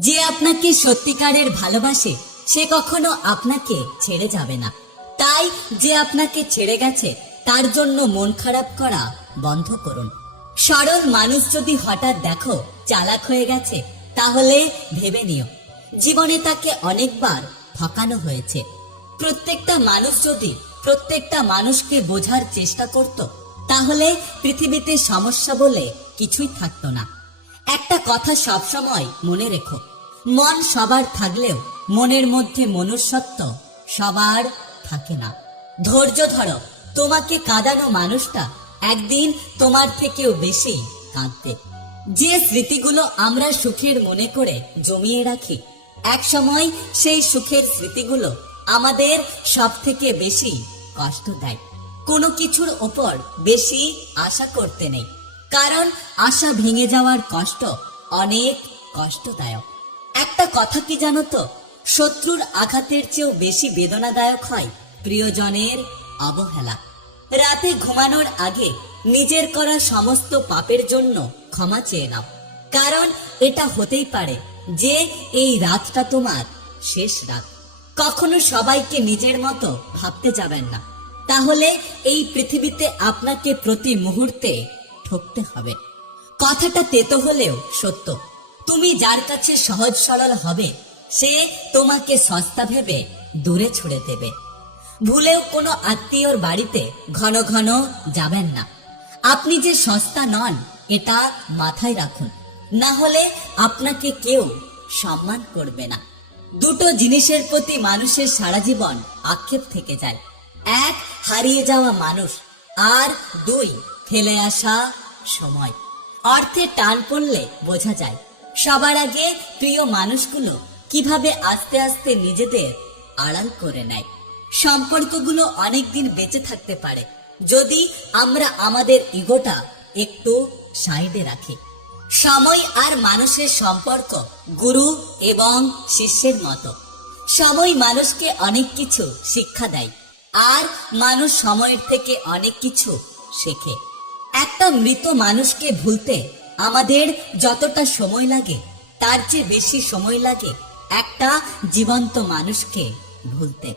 যে আপনাকে সত্যিকারের ভালোবাসে, সে কখনো আপনাকে ছেড়ে যাবে না। তাই যে আপনাকে ছেড়ে গেছে, তার জন্য মন খারাপ করা বন্ধ করুন। সরল মানুষ যদি হঠাৎ দেখো চালাক হয়ে গেছে, তাহলে ভেবে নিও, জীবনে তাকে অনেকবার ঠকানো হয়েছে। প্রত্যেকটা মানুষ যদি প্রত্যেকটা মানুষকে বোঝার চেষ্টা করত, তাহলে পৃথিবীতে সমস্যা বলে কিছুই থাকতো না। একটা কথা সবসময় মনে রেখো। মন সবার থাকলেও মনের মধ্যে মনুষ্যত্ব সবার থাকে না। ধৈর্য ধরো, তোমাকে কাঁদানো মানুষটা একদিন তোমার থেকেও বেশি কাঁদবে। যে স্মৃতিগুলো আমরা সুখের মনে করে জমিয়ে রাখি এক সময় সেই সুখের স্মৃতিগুলো আমাদের সব থেকে বেশি কষ্ট দেয়। কোনো কিছুর ওপর বেশি আশা করতে নেই। কারণ আশা ভেঙে যাওয়ার কষ্ট অনেক কষ্টদায়ক। একটা কথা কি জানো তো? শত্রুর আঘাতের চেয়েও বেশি বেদনাদায়ক হয় প্রিয়জনের অবহেলা। রাতে ঘুমানোর আগে নিজের করা সমস্ত পাপের জন্য ক্ষমা চেয়ে নাও। কারণ এটা হতেই পারে যে এই রাতটা তোমার শেষ রাত। কখনো সবাইকে নিজের মতো ভাবতে যাবেন না। তাহলে এই পৃথিবীতে আপনাকে প্রতি মুহূর্তে ঠকতে হবে। কথাটা তেতো হলেও সত্য। তুমি যার কাছে সহজ সরল হবে, সে তোমাকে সস্তা ভেবে দূরে ছুড়ে দেবে। ভুলেও কোনো আত্মীয়র বাড়িতে ঘন ঘন যাবেন না। আপনি যে সস্তা নন, এটা মাথায় রাখুন। না হলে আপনাকে কেউ সম্মান করবে না। দুটো জিনিসের প্রতি মানুষের সারা জীবন আক্ষেপ থেকে যায়। এক, হারিয়ে যাওয়া মানুষ। আর দুই, ফেলে আসা সময়। অর্থে টান পড়লে বোঝা যায়, সবার আগে প্রিয় মানুষগুলো কীভাবে আস্তে আস্তে নিজেদের আড়াল করে নেয়। সম্পর্কগুলো অনেকদিন বেঁচে থাকতে পারে, যদি আমরা আমাদের ইগোটা একটু সাইডে রাখি। সময় আর মানুষের সম্পর্ক গুরু এবং শিষ্যের মতো। সময় মানুষকে অনেক কিছু শিক্ষা দেয়, আর মানুষ সময়ের থেকে অনেক কিছু শেখে। একটা মৃত মানুষকে ভুলতে আমাদের যতটা সময় লাগে, তার চেয়ে বেশি সময় লাগে একটা জীবন্ত মানুষকে ভুলতে।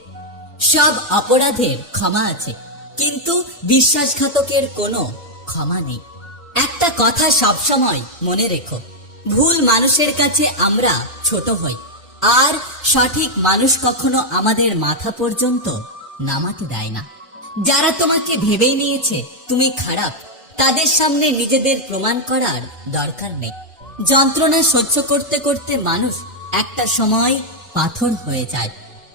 সব অপরাধের ক্ষমা আছে, কিন্তু বিশ্বাসঘাতকের কোনো ক্ষমা নেই। একটা কথা সবসময় মনে রেখো, ভুল মানুষের কাছে আমরা ছোট হই, আর সঠিক মানুষ কখনো আমাদের মাথা পর্যন্ত নামাতে দেয় না। যারা তোমাকে ভেবেই নিয়েছে তুমি খারাপ তাদের সামনে নিজেদের প্রমাণ করার দরকার নেই। যন্ত্রণা সহ্য করতে করতে মানুষ একটা সময় পাথর হয়ে যায়।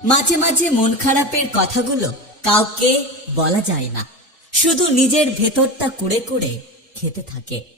মাঝে মাঝে মন খারাপের কথাগুলো কাউকে বলা যায় না। শুধু নিজের ভেতরটা কুড়ে কুড়ে খেতে থাকে।